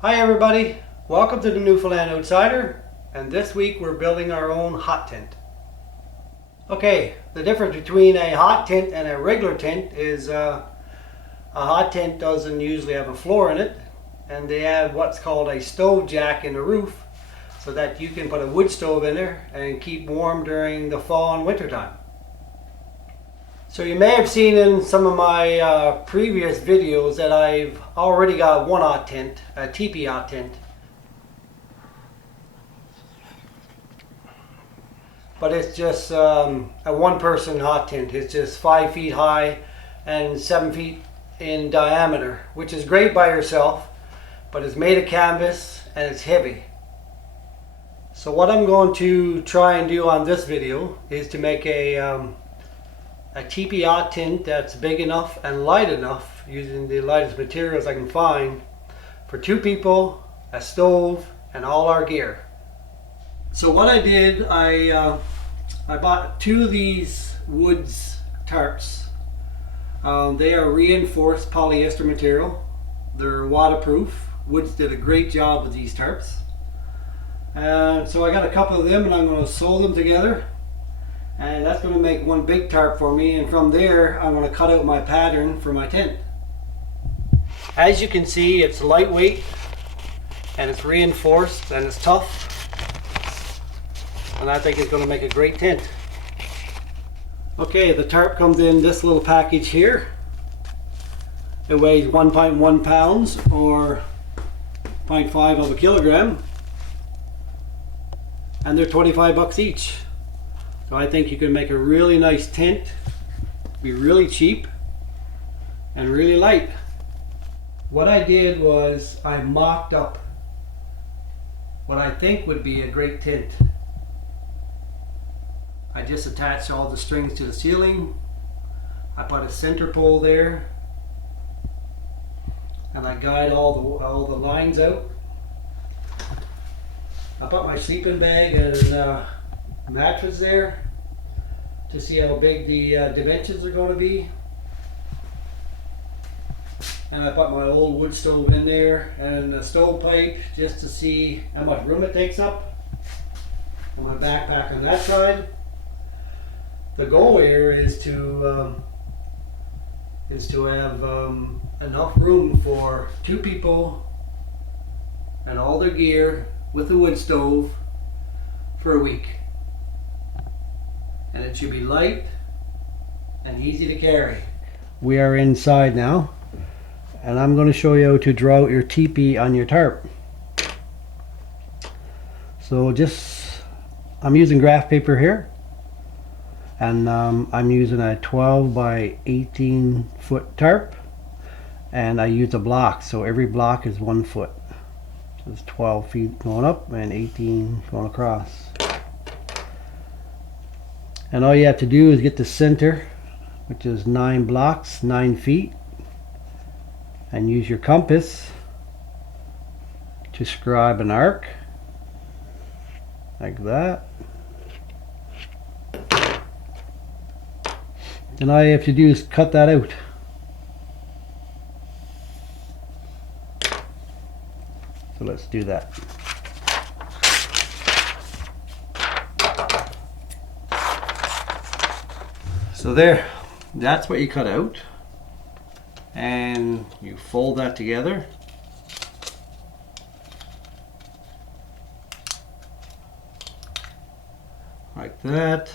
Hi everybody, welcome to the Newfoundland Outsider, and this week we're building our own hot tent. Okay, the difference between a hot tent and a regular tent is a hot tent doesn't usually have a floor in it, and they have what's called a stove jack in the roof so that you can put a wood stove in there and keep warm during the fall and winter time. So you may have seen in some of my previous videos that I've already got one hot tent, a teepee hot tent. But it's just a one-person hot tent. It's just 5 feet high and 7 feet in diameter, which is great by yourself, but it's made of canvas and it's heavy. So what I'm going to try and do on this video is to make a teepee hot tent that's big enough and light enough, using the lightest materials I can find, for 2 people, a stove, and all our gear. So what I did, I bought 2 of these woods tarps. They are reinforced polyester material. They're waterproof. Woods did a great job with these tarps. So I got a couple of them and I'm going to sew them together. And that's going to make one big tarp for me, and from there I'm going to cut out my pattern for my tent. As you can see, it's lightweight and it's reinforced and it's tough, and I think it's going to make a great tent. Okay, the tarp comes in this little package here. It weighs 1.1 pounds or 0.5 of a kilogram, and they're 25 bucks each. So I think you can make a really nice tent, be really cheap and really light. What I did was I mocked up what I think would be a great tent. I just attached all the strings to the ceiling. I put a center pole there, and I guide all the lines out. I put my sleeping bag and mattress there to see how big the dimensions are going to be, and I put my old wood stove in there and a stovepipe just to see how much room it takes up, and my backpack on that side. The goal here is to have enough room for 2 people and all their gear with the wood stove for a week. And it should be light and easy to carry. We are inside now, and I'm going to show you how to draw out your teepee on your tarp. So I'm using graph paper here, and I'm using a 12 by 18 foot tarp, and I use a block, so every block is 1 foot. So it's 12 feet going up and 18 going across. And all you have to do is get the center, which is 9 blocks, 9 feet, and use your compass to scribe an arc like that. And all you have to do is cut that out. So let's do that. So there, that's what you cut out, and you fold that together. Like that.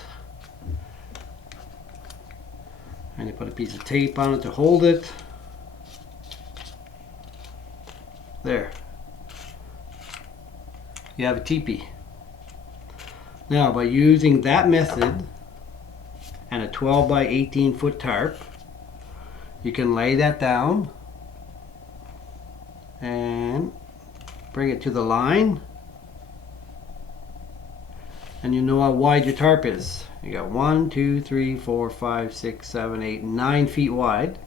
And you put a piece of tape on it to hold it. There. You have a teepee. Now, by using that method and a 12 by 18 foot tarp, you can lay that down and bring it to the line, and you know how wide your tarp is. You got 1, 2, 3, 4, 5, 6, 7, 8, 9 feet wide.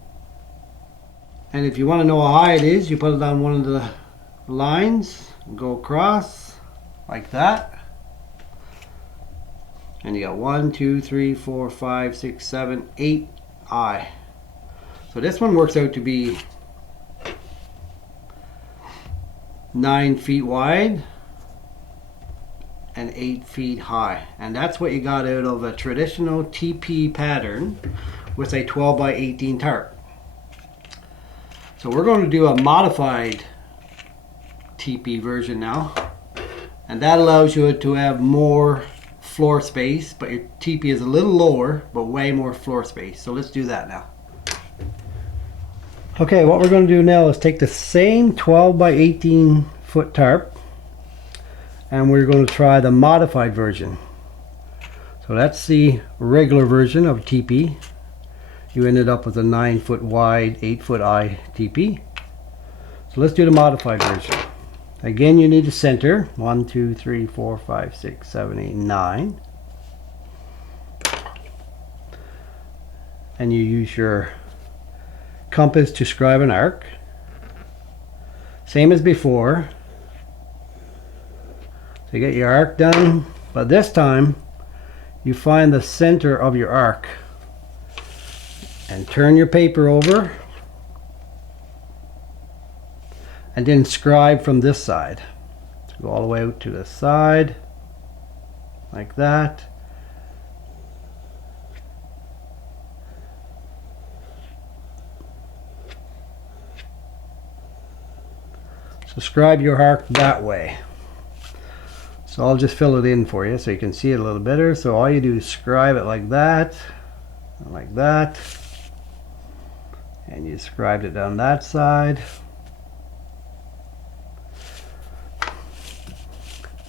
And if you want to know how high it is, you put it on one of the lines, go across like that, and you got 1, 2, 3, 4, 5, 6, 7, 8 high. So this one works out to be 9 feet wide and 8 feet high, and that's what you got out of a traditional TP pattern with a 12 by 18 tarp. So we're going to do a modified TP version now, and that allows you to have more floor space, but your TP is a little lower but way more floor space. So let's do that now. Okay, what we're going to do now is take the same 12 by 18 foot tarp, and we're going to try the modified version. So that's the regular version of TP. You ended up with a 9 foot wide, 8 foot high TP. So let's do the modified version. Again, you need a center. 1, 2, 3, 4, 5, 6, 7, 8, 9. And you use your compass to scribe an arc. Same as before. So you get your arc done, but this time you find the center of your arc and turn your paper over and then scribe from this side. So go all the way out to the side like that. So scribe your arc that way. So I'll just fill it in for you so you can see it a little better. So all you do is scribe it like that, and you scribed it down that side.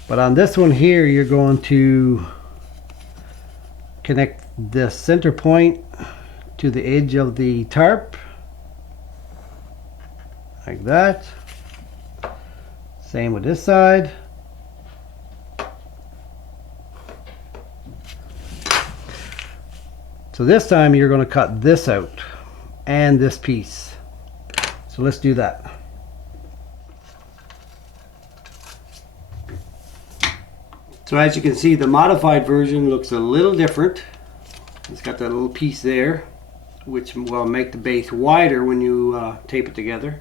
But on this one here, you're going to connect the center point to the edge of the tarp like that. Same with this side. So this time you're going to cut this out and this piece. So let's do that. So as you can see, the modified version looks a little different. It's got that little piece there, which will make the base wider when you tape it together.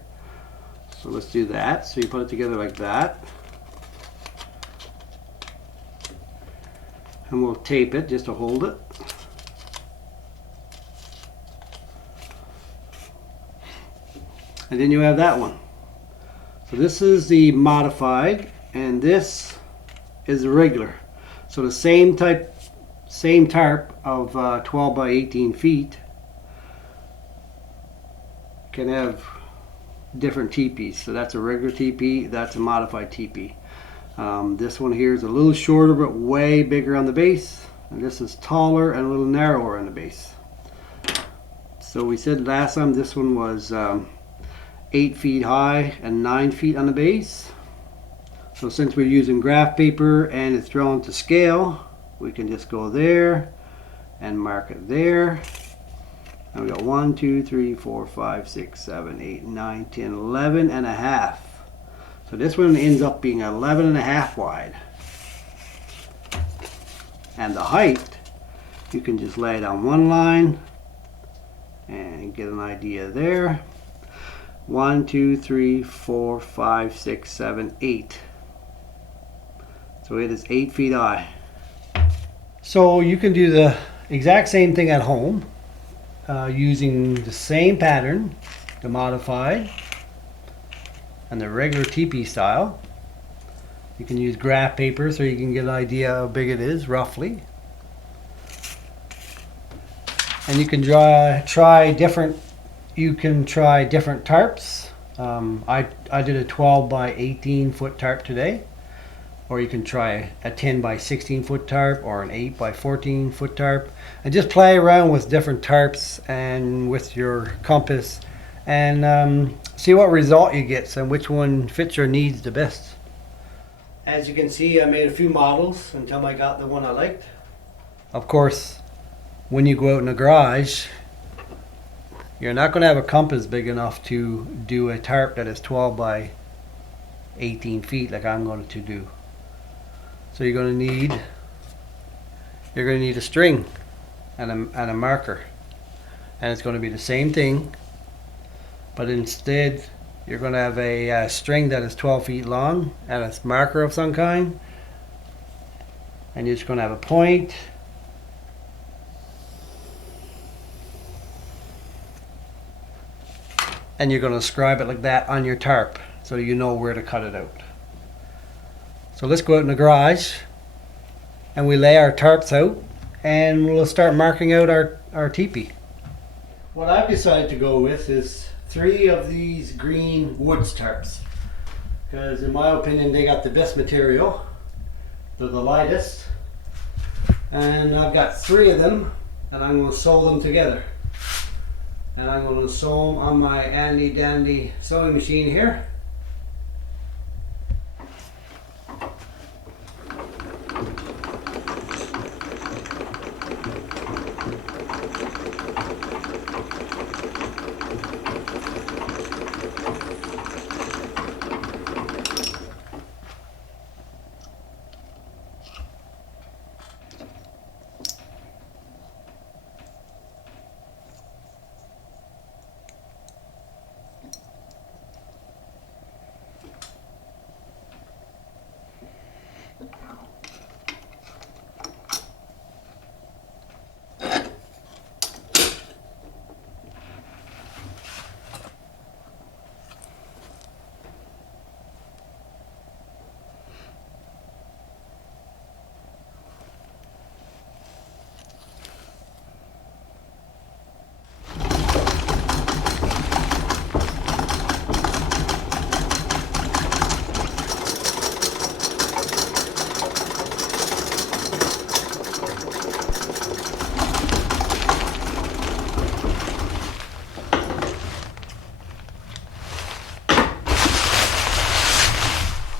So let's do that. So you put it together like that. And we'll tape it just to hold it. And then you have that one. So this is the modified, and this is the regular. So the same tarp of 12 by 18 feet can have different teepees. So that's a regular teepee, that's a modified teepee. This one here is a little shorter but way bigger on the base, and this is taller and a little narrower on the base. So we said last time this one was 8 feet high and 9 feet on the base. So since we're using graph paper and it's drawn to scale, we can just go there and mark it there. And we got 1, 2, 3, 4, 5, 6, 7, 8, 9, 10, 11 and a half. So this one ends up being 11 and a half wide. And the height, you can just lay it on one line and get an idea there. 1, 2, 3, 4, 5, 6, 7, 8. So it is 8 feet high. So you can do the exact same thing at home using the same pattern, the modified and the regular teepee style. You can use graph paper so you can get an idea how big it is roughly. And you can try different tarps I did a 12 by 18 foot tarp today, or you can try a 10 by 16 foot tarp or an 8 by 14 foot tarp, and just play around with different tarps and with your compass and see what result you get and which one fits your needs the best. As you can see, I made a few models until I got the one I liked. Of course, when you go out in the garage, you're not going to have a compass big enough to do a tarp that is 12 by 18 feet like I'm going to do. So you're going to need a string and a marker, and it's going to be the same thing, but instead you're going to have a string that is 12 feet long and a marker of some kind, and you're just going to have a point, and you're going to scribe it like that on your tarp so you know where to cut it out. So let's go out in the garage and we lay our tarps out and we'll start marking out our teepee. What I've decided to go with is 3 of these green woods tarps, because in my opinion they got the best material. They're the lightest, and I've got 3 of them, and I'm going to sew them together. And I'm going to sew them on my handy dandy sewing machine here.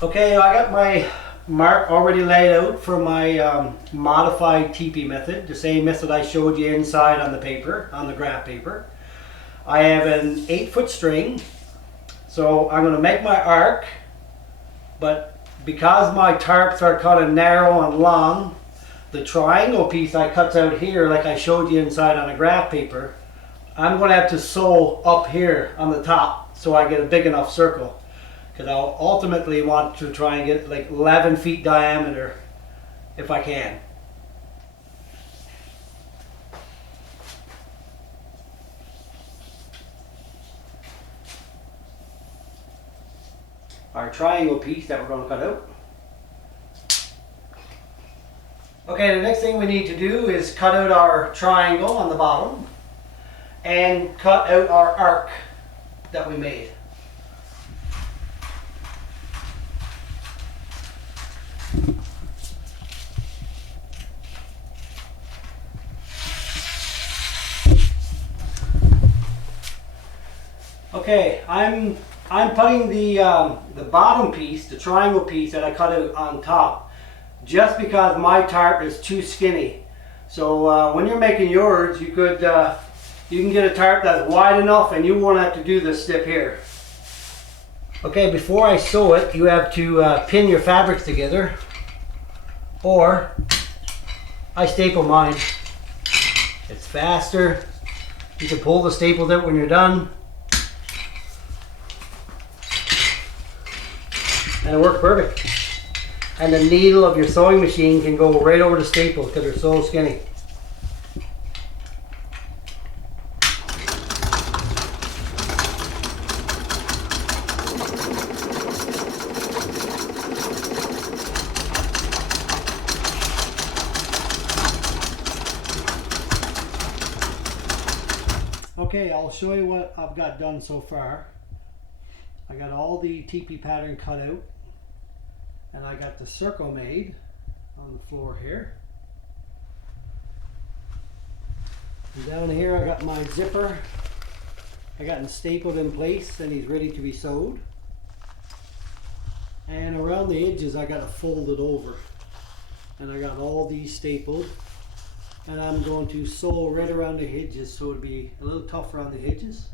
Okay, I got my mark already laid out for my modified teepee method, the same method I showed you inside on the paper, on the graph paper. I have an 8-foot string, so I'm going to make my arc, but because my tarps are kind of narrow and long, the triangle piece I cut out here, like I showed you inside on the graph paper, I'm going to have to sew up here on the top so I get a big enough circle. Because I'll ultimately want to try and get like 11 feet diameter if I can. Our triangle piece that we're going to cut out. Okay, the next thing we need to do is cut out our triangle on the bottom and cut out our arc that we made. Okay, I'm putting the bottom piece, the triangle piece that I cut out on top, just because my tarp is too skinny. So when you're making yours, you can get a tarp that's wide enough, and you won't have to do this step here. Okay, before I sew it, you have to pin your fabrics together, or I staple mine. It's faster. You can pull the staples out when you're done. And it works perfect. And the needle of your sewing machine can go right over the staples because they're so skinny. Okay, I'll show you what I've got done so far. I got all the teepee pattern cut out, and I got the circle made on the floor here. And down here I got my zipper. I got him stapled in place and he's ready to be sewed. And around the edges I got it folded over. And I got all these stapled. And I'm going to sew right around the edges so it'll be a little tougher on the edges.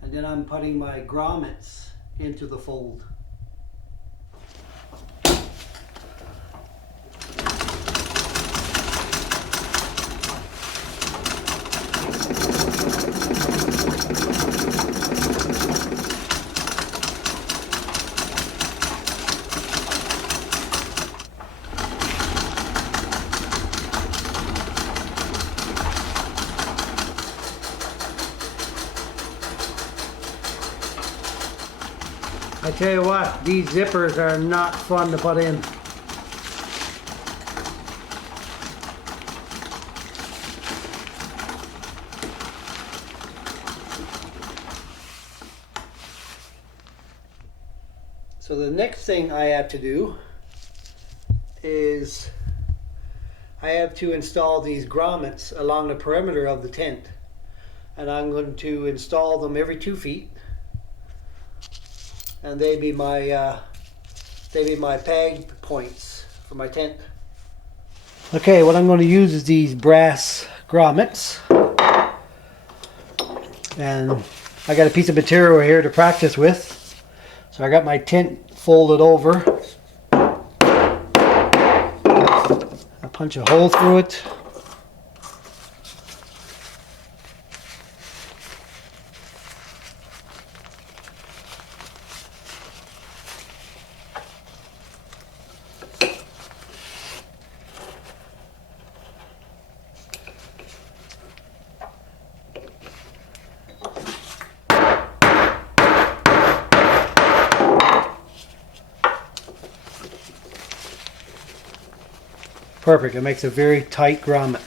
And then I'm putting my grommets into the fold. I tell you what, these zippers are not fun to put in. So the next thing I have to do is I have to install these grommets along the perimeter of the tent. And I'm going to install them every 2 feet. And they be my peg points for my tent. Okay, what I'm going to use is these brass grommets, and I got a piece of material here to practice with. So I got my tent folded over. I punch a hole through it. Perfect, it makes a very tight grommet.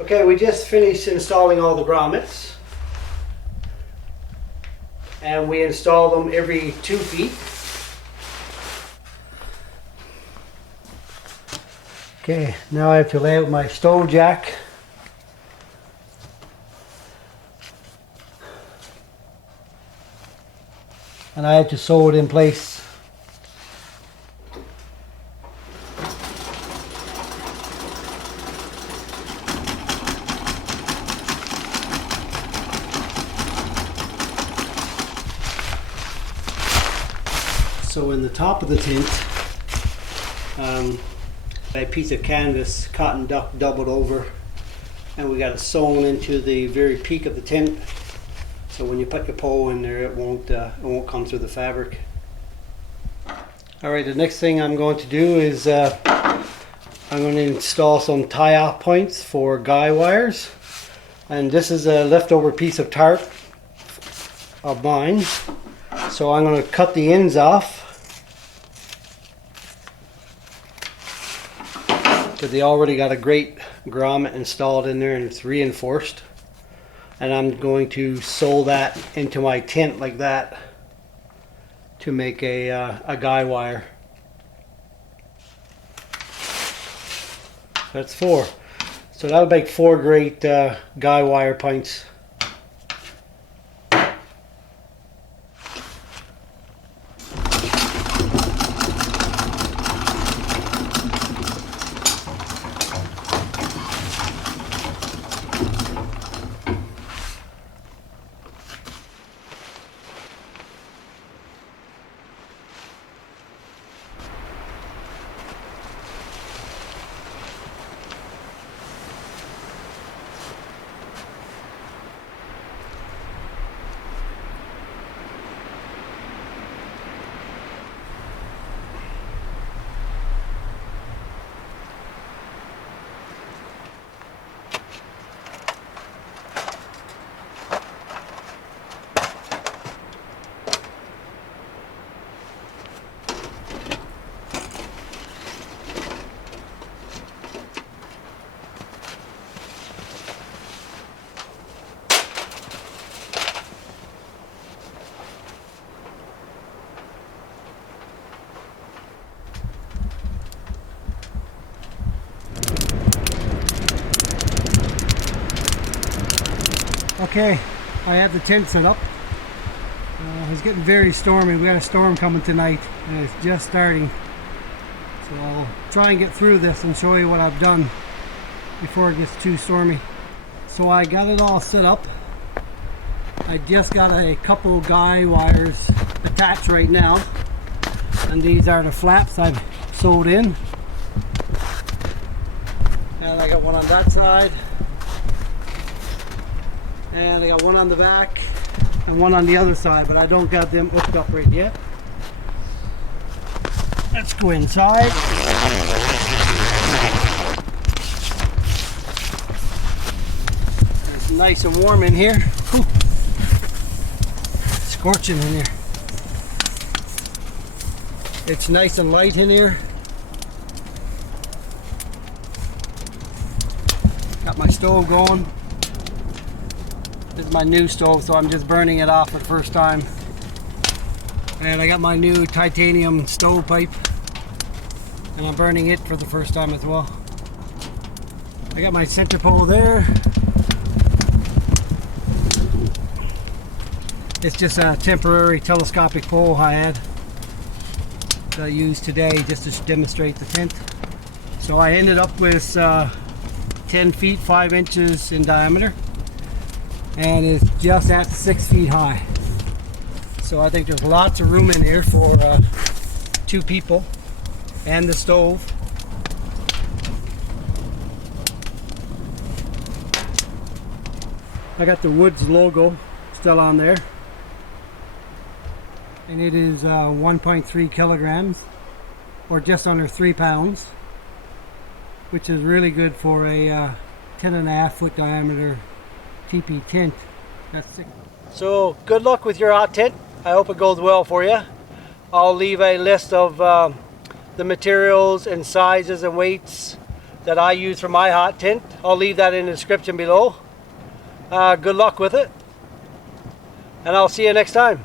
Okay, we just finished installing all the grommets. And we install them every 2 feet. Okay, now I have to lay out my stove jack. And I have to sew it in place. So in the top of the tent, a piece of canvas, cotton duck doubled over, and we got it sewn into the very peak of the tent. So when you put your pole in there, it won't come through the fabric. All right, the next thing I'm going to do is I'm going to install some tie-off points for guy wires. And this is a leftover piece of tarp of mine. So I'm going to cut the ends off, because they already got a great grommet installed in there and it's reinforced. And I'm going to sew that into my tent like that to make a guy wire. That's 4. So that'll make 4 great guy wire points. Okay, I have the tent set up. It's getting very stormy. We got a storm coming tonight and it's just starting. So I'll try and get through this and show you what I've done before it gets too stormy. So I got it all set up. I just got a couple guy wires attached right now. And these are the flaps I've sewed in. And I got one on that side. And I got one on the back and one on the other side, but I don't got them hooked up right yet. Let's go inside. It's nice and warm in here. Whew. Scorching in here. It's nice and light in here. Got my stove going. This is my new stove, so I'm just burning it off for the first time. And I got my new titanium stovepipe, and I'm burning it for the first time as well. I got my center pole there. It's just a temporary telescopic pole I had that I used today just to demonstrate the tent. So I ended up with 10 feet 5 inches in diameter, and it's just at 6 feet high. So I think there's lots of room in here for 2 people and the stove. I got the Woods logo still on there, and it is 1.3 kilograms or just under 3 pounds, which is really good for a 10.5 foot diameter TP tent. That's it. So good luck with your hot tent. I hope it goes well for you. I'll leave a list of the materials and sizes and weights that I use for my hot tent. I'll leave that in the description below. Good luck with it, and I'll see you next time.